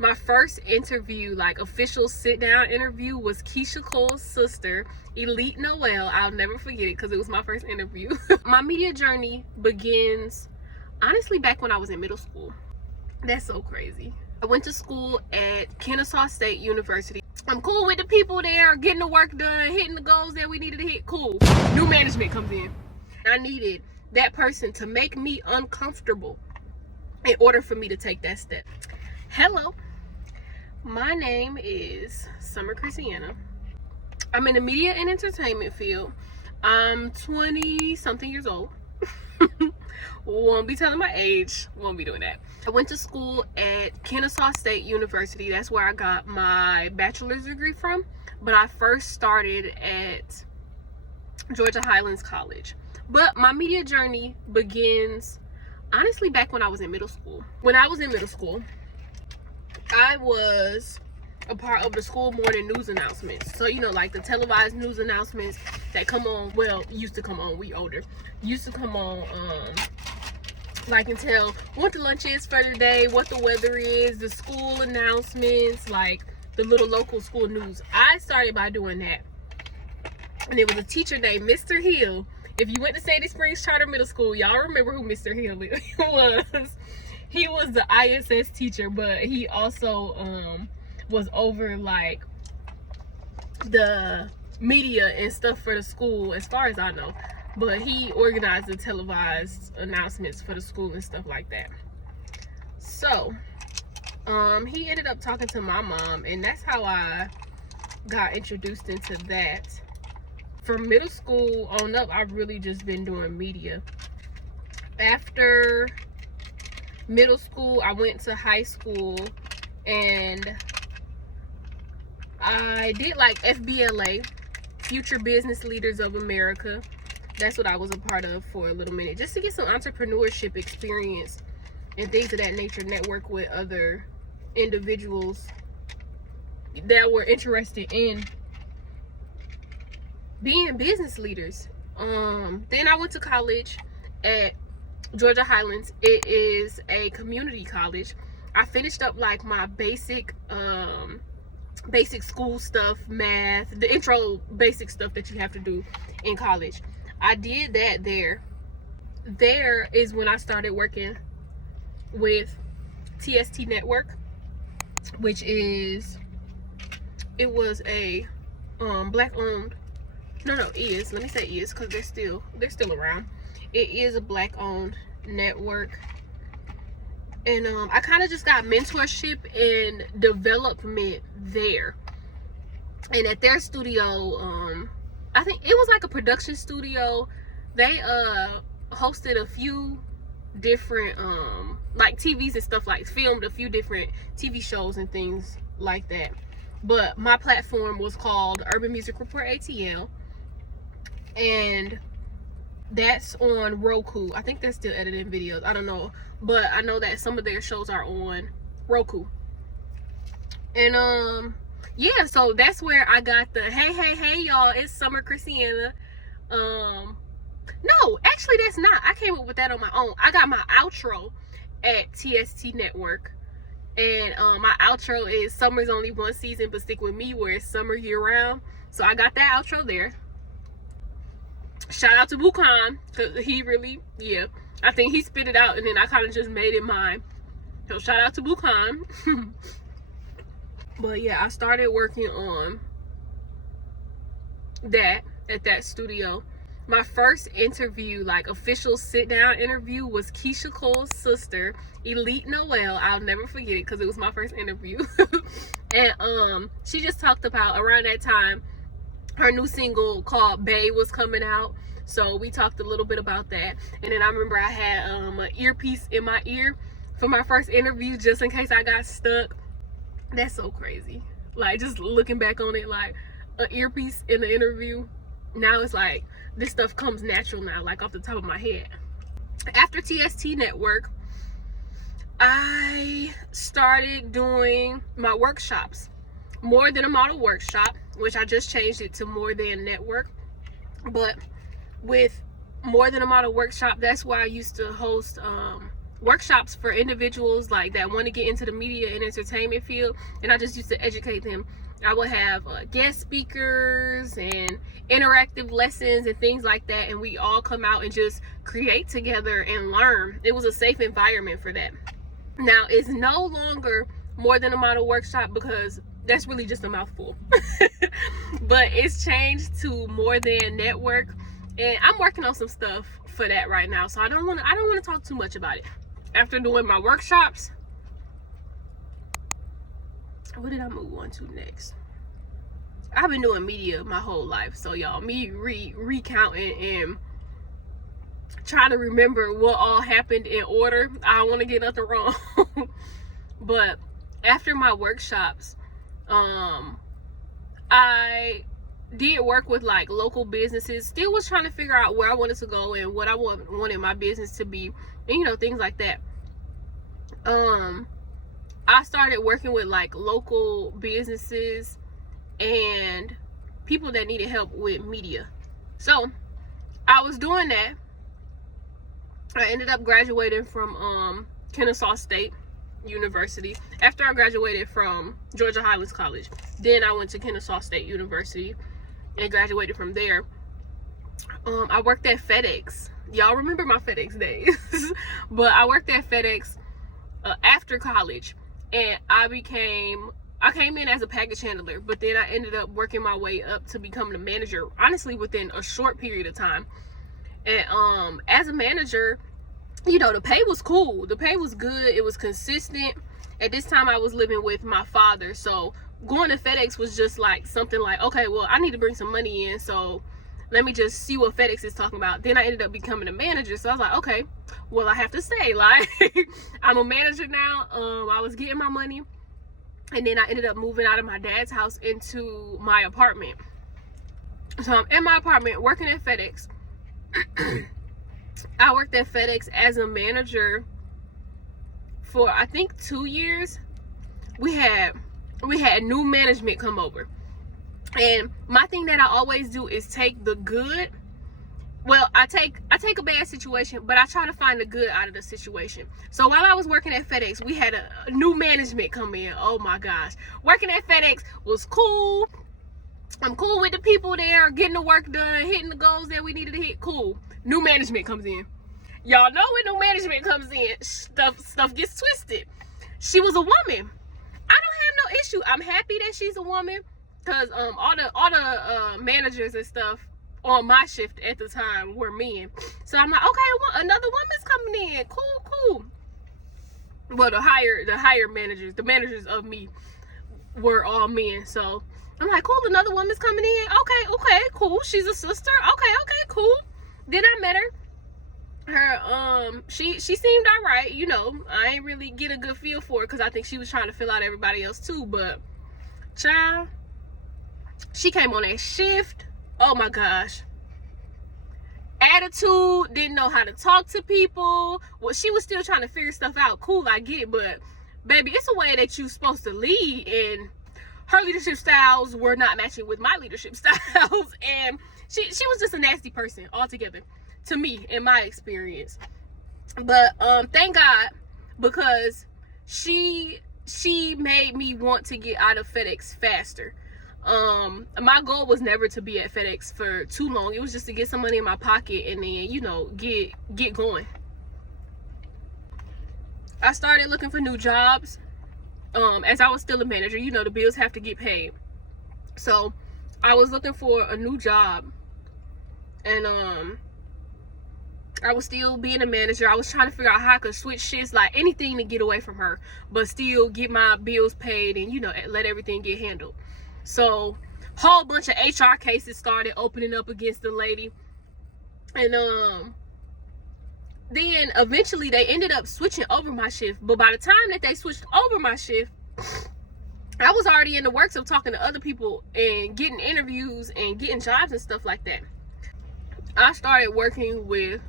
My first interview, like official sit down interview, was Keisha Cole's sister, Elite Noel. I'll never forget it because it was my first interview. My media journey begins honestly back when I was in middle school. That's so crazy. I went to school at Kennesaw State University. I'm cool with the people there, getting the work done, hitting the goals that we needed to hit. Cool. New management comes in. I needed that person to make me uncomfortable in order for me to take that step. Hello, my name is Summer Christiana. I'm in the media and entertainment field. I'm 20 something years old. Won't be telling my age, won't be doing that. I went to school at Kennesaw State University. That's where I got my bachelor's degree from. But I first started at Georgia Highlands College. But my media journey begins honestly back when I was in middle school. When I was in middle school, I was a part of the school morning news announcements. So, you know, like the televised news announcements that come on, well, used to come on, we older. Used to come on, like and tell what the lunch is for the day, what the weather is, the school announcements, like the little local school news. I started by doing that. And it was a teacher named Mr. Hill. If you went to Sandy Springs Charter Middle School, y'all remember who Mr. Hill was. He was the ISS teacher, but he also was over like the media and stuff for the school, as far as I know. But he organized the televised announcements for the school and stuff like that. So he ended up talking to my mom, and that's how I got introduced into that. From middle school on up, I've really just been doing media. After middle school, I went to high school and I did like FBLA, Future Business Leaders of America. That's what I was a part of for a little minute, just to get some entrepreneurship experience and things of that nature, network with other individuals that were interested in being business leaders. Then I went to college at Georgia Highlands. It is a community college. I finished up like my basic school stuff, math, the intro basic stuff that you have to do in college. I did that there. There is when I started working with TST Network, which is, it was a black owned, let me say is, because they're still around. It is a black owned network, and I kind of just got mentorship and development there. And at their studio, I think it was like a production studio. They hosted a few different like TVs and stuff, like filmed a few different TV shows and things like that. But my platform was called Urban Music Report ATL, and that's on Roku. I think they're still editing videos, I don't know, but I know that some of their shows are on Roku. And yeah, so that's where I got the hey y'all, it's Summer Christiana. No, actually that's not, I came up with that on my own. I got my outro at TST Network, and my outro is summer's only one season but stick with me, where it's summer year round. So I got that outro there. Shout out to Bukan, because he really, I think he spit it out and then I kind of just made it mine. So shout out to Bukan. But yeah, I started working on that at that studio. My first interview, like official sit down interview, was Keisha Cole's sister, Elite Noel. I'll never forget it because it was my first interview. And she just talked about, around that time, her new single called Bae was coming out. So we talked a little bit about that. And then I remember I had an earpiece in my ear for my first interview, just in case I got stuck. That's so crazy. Like, just looking back on it, like an earpiece in the interview, now it's like this stuff comes natural now, like off the top of my head. After TST Network, I started doing my workshops. More Than a Model workshop, which I just changed it to More Than Network. But with More Than a Model workshop, that's where I used to host workshops for individuals like that want to get into the media and entertainment field, and I just used to educate them. I would have guest speakers and interactive lessons and things like that, and we all come out and just create together and learn. It was a safe environment for that. Now, it's no longer more than a model workshop because that's really just a mouthful. But it's changed to more than network, and I'm working on some stuff for that right now, so I don't want to talk too much about it. After doing my workshops, what did I move on to next? I've been doing media my whole life, so y'all, me recounting and trying to remember what all happened in order, I don't want to get nothing wrong. But after my workshops, I did work with like local businesses. Still was trying to figure out where I wanted to go and what I wanted my business to be, and you know, things like that. I started working with like local businesses and people that needed help with media. So I was doing that. I ended up graduating from Kennesaw State University after I graduated from Georgia Highlands College. Then I went to Kennesaw State University and graduated from there. I worked at FedEx. Y'all remember my FedEx days. But I worked at FedEx after college, and I came in as a package handler, but then I ended up working my way up to becoming a manager, honestly within a short period of time. And as a manager, you know, the pay was cool, the pay was good, it was consistent. At this time I was living with my father, so going to FedEx was just like something like, okay, well, I need to bring some money in, so let me just see what FedEx is talking about. Then I ended up becoming a manager, so I was like, okay, well, I have to stay. Like, I'm a manager now. I was getting my money, and then I ended up moving out of my dad's house into my apartment. So I'm in my apartment working at FedEx. I worked at FedEx as a manager for I think 2 years. We had new management come over. And my thing that I always do is take the good. Well, I take a bad situation, but I try to find the good out of the situation. So while I was working at FedEx, we had a new management come in. Oh my gosh. Working at FedEx was cool. I'm cool with the people there, getting the work done, hitting the goals that we needed to hit. Cool. New management comes in. Y'all know when new management comes in, stuff gets twisted. She was a woman. I don't have no issue. I'm happy that she's a woman. Because all the managers and stuff on my shift at the time were men. So I'm like, okay, well, another woman's coming in. Cool. Well, the higher managers, the managers of me were all men. So I'm like, cool, another woman's coming in. Okay, cool. She's a sister. Okay, cool. Then I met her. She seemed all right. You know, I ain't really get a good feel for it because I think she was trying to fill out everybody else too. But, child, she came on that shift. Oh my gosh. Attitude, didn't know how to talk to people. Well, she was still trying to figure stuff out. Cool, I get it, but baby, it's a way that you're supposed to lead, and her leadership styles were not matching with my leadership styles, and she was just a nasty person altogether, to me, in my experience. But thank God, because she made me want to get out of FedEx faster. My goal was never to be at FedEx for too long. It was just to get some money in my pocket and then, you know, get going. I started looking for new jobs. As I was still a manager, you know, the bills have to get paid. So I was looking for a new job, and I was still being a manager. I was trying to figure out how I could switch shifts, like anything to get away from her, but still get my bills paid and, you know, let everything get handled. So whole bunch of HR cases started opening up against the lady, and then eventually they ended up switching over my shift. But by the time that they switched over my shift, I was already in the works of talking to other people and getting interviews and getting jobs and stuff like that. I started working with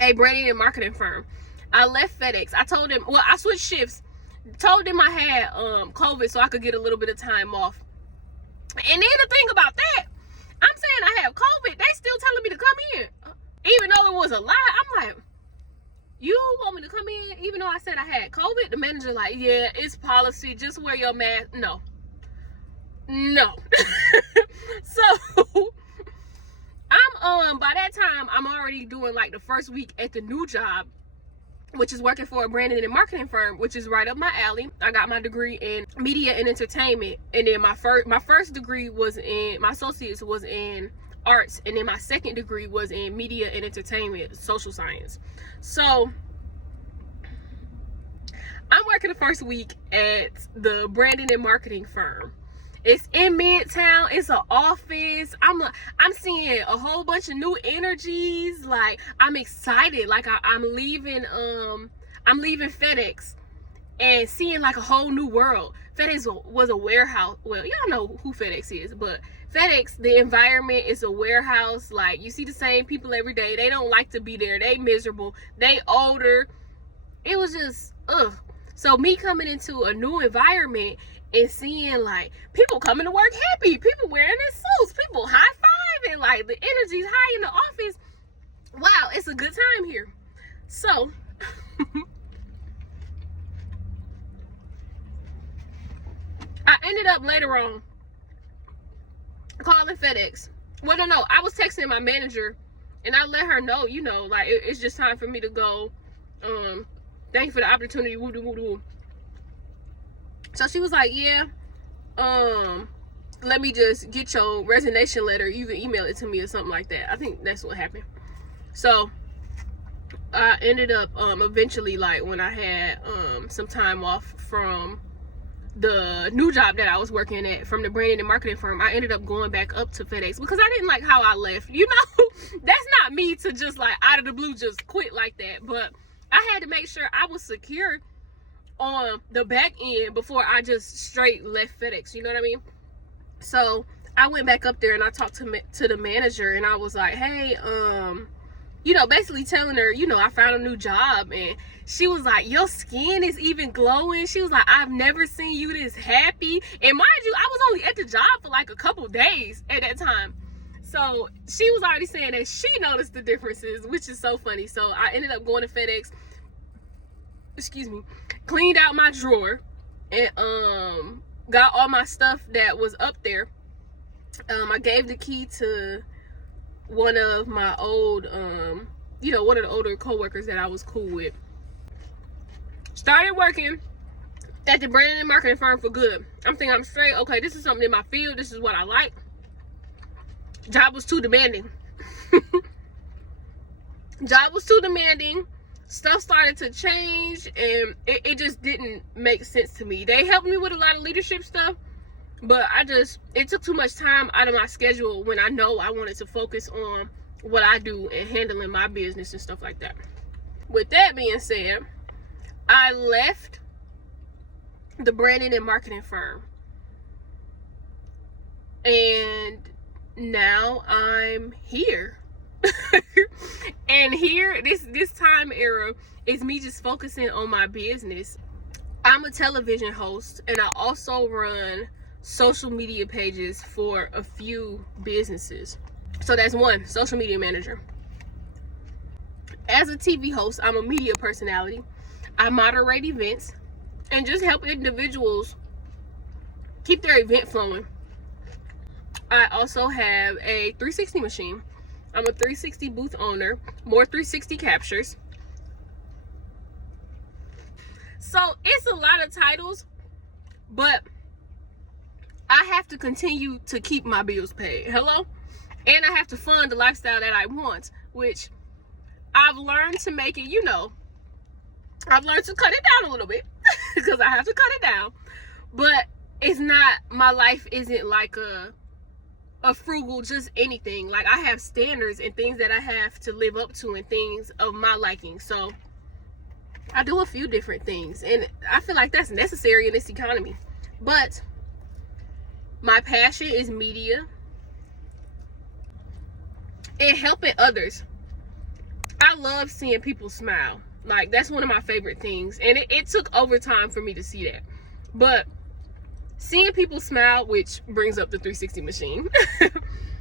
a branding and marketing firm. I left FedEx. I told them, well, I switched shifts. Told them I had COVID so I could get a little bit of time off. And then the thing about that, I'm saying I have COVID, they still telling me to come in. even though it was a lie, I'm like, you want me to come in even though I said I had COVID? The manager like, yeah, it's policy, just wear your mask. No. So I'm by that time I'm already doing like the first week at the new job, which is working for a branding and marketing firm, which is right up my alley. I got my degree in media and entertainment, and then my first degree was in, my associates was in arts, and then my second degree was in media and entertainment, social science. So I'm working the first week at the branding and marketing firm. It's in Midtown. It's an office. I'm seeing a whole bunch of new energies. Like, I'm excited. Like, I'm leaving FedEx and seeing like a whole new world. FedEx was a warehouse. Well, y'all know who FedEx is, but FedEx, the environment is a warehouse. Like, you see the same people every day. They don't like to be there. They miserable. They older. It was just ugh. So me coming into a new environment and seeing like people coming to work happy, people wearing their suits, people high-fiving, like the energy's high in the office. Wow, it's a good time here. So I ended up later on calling FedEx. Well, no, I was texting my manager and I let her know, you know, like it's just time for me to go. Thank you for the opportunity. Woo doo woo doo. So she was like, yeah, let me just get your resignation letter. You can email it to me or something like that. I think that's what happened. So I ended up eventually, like when I had some time off from the new job that I was working at from the branding and marketing firm, I ended up going back up to FedEx because I didn't like how I left. You know, that's not me to just like out of the blue just quit like that. But I had to make sure I was secure on the back end before I just straight left FedEx. You know what I mean? So I went back up there and I talked to the manager and I was like, hey, you know, basically telling her, you know, I found a new job. And she was like, your skin is even glowing. She was like, I've never seen you this happy. And mind you, I was only at the job for like a couple days at that time. So she was already saying that she noticed the differences, which is so funny. So I ended up going to FedEx, cleaned out my drawer and got all my stuff that was up there. I gave the key to one of my old, you know, one of the older coworkers that I was cool with. Started working at the branding and marketing firm for good. I'm thinking I'm straight. Okay, this is something in my field. This is what I like. Job was too demanding. Job was too demanding. Stuff started to change and it just didn't make sense to me. They helped me with a lot of leadership stuff, but it took too much time out of my schedule when I know I wanted to focus on what I do and handling my business and stuff like that. With that being said, I left the branding and marketing firm. And now I'm here. And here, this time era is me just focusing on my business. I'm a television host and I also run social media pages for a few businesses. So that's one, social media manager. As a TV host, I'm a media personality. I moderate events and just help individuals keep their event flowing. I also have a 360 machine. I'm a 360 booth owner, more 360 captures. So it's a lot of titles, but I have to continue to keep my bills paid. Hello? And I have to fund the lifestyle that I want, which I've learned to make it, you know, I've learned to cut it down a little bit because I have to cut it down. But it's not, my life isn't like a frugal just anything. Like, I have standards and things that I have to live up to and things of my liking. So I do a few different things and I feel like that's necessary in this economy. But my passion is media and helping others. I love seeing people smile. Like, that's one of my favorite things. And it took overtime for me to see that. But seeing people smile, which brings up the 360 machine.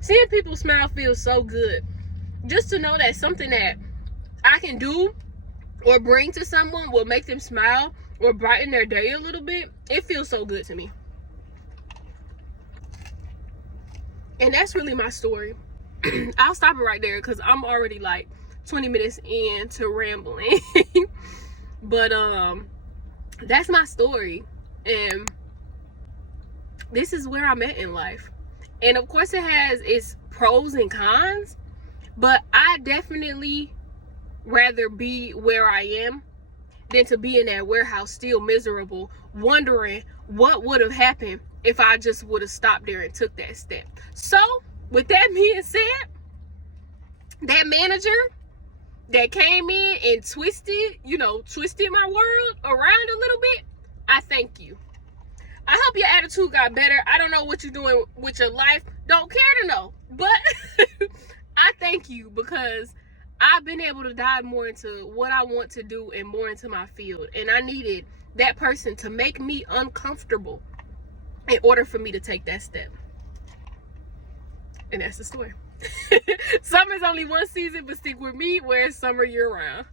Seeing people smile feels so good. just to know that something that I can do or bring to someone will make them smile or brighten their day a little bit, it feels so good to me. And that's really my story. I'll stop it right there because I'm already like 20 minutes into rambling. But that's my story, and this is where I'm at in life. And of course it has its pros and cons, but I definitely rather be where I am than to be in that warehouse still miserable, wondering what would have happened if I just would have stopped there and took that step. So with that being said, that manager that came in and twisted my world around a little bit, I thank you. I hope your attitude got better. I don't know what you're doing with your life. Don't care to know. But I thank you, because I've been able to dive more into what I want to do and more into my field. And I needed that person to make me uncomfortable in order for me to take that step. And that's the story. Summer's only one season, but stick with me where it's summer year round.